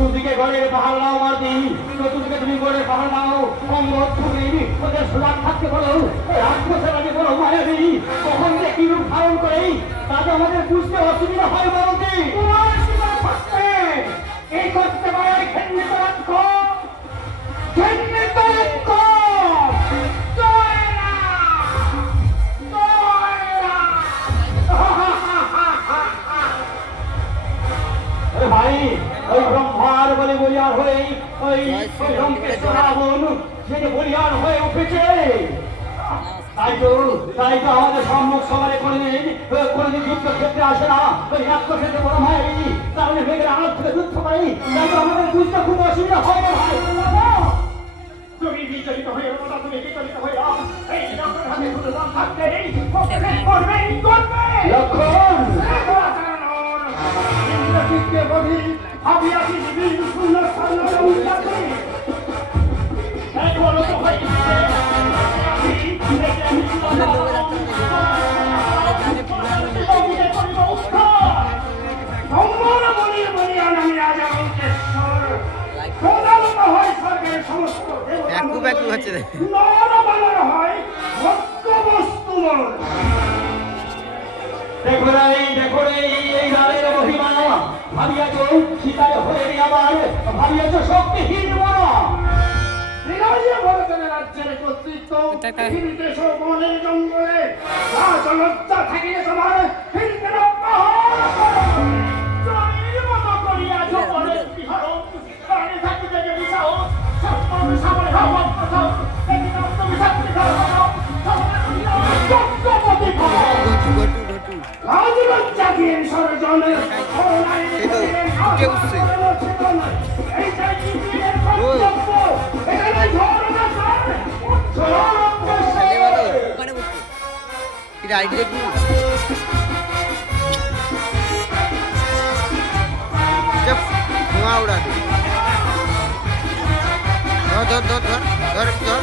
চতুর্দিকে গড়ের পাহাড় নাও মারদি, চতুর্দিকে তুমি গড়ের পাহাড় নাও, অঙ্গত তুমি ওদের সোজা থাকতে বলো, রাজপ্রসাদে বলো মায়াবী, কখন যে কি রূপ ধারণ করে তাতে আমাদের বুঝতে অসুবিধা হয় বলতে। তোমার সীমা থাকবে এই করতে পারে ঘেন্নিত রাজ্য, ঘেন্নিত রাজ্য। ভাই ওই ব্রহ্মার বলে বলিয়ার হয়ে ওই রঙ্কেশ রাবণ যে বলিয়ার হয়ে উঠেছে, তাই তো আমাদের সম্মুখ সবারে কোনদিন যুদ্ধ ক্ষেত্রে আসে না, ওই রাক্ষসের বড় মায়াবী তাহলে মেঘের আড়াল থেকে যুদ্ধ পাই, তাই তো আমাদের বুঝতে খুব অসুবিধা হয় না ভাই। তুমি বিচলিত হয়ে তুমি বিচলিত হয়ে এই লক্ষণ হাতে সুলতান থাকতে এই করবে লক্ষণ ইন্দ্রজিৎকে বলি ভাবিয়াছি বীর শূন্য সান্নার উল্লাসে এক বলো তো হয় দেখো এই রালের মহিমা ভাবিয়াছ সীতায় হয়ে আমার ভাবিয়াছ শক্তিহীন মনা রাজ্যের কর্তৃত্ব দেশ বনে জঙ্গলে লজ্জা থাকিলে তোমার আইডিয়া কি ধোঁয়া উড়া ধর ধর ধর ধর ধর ধর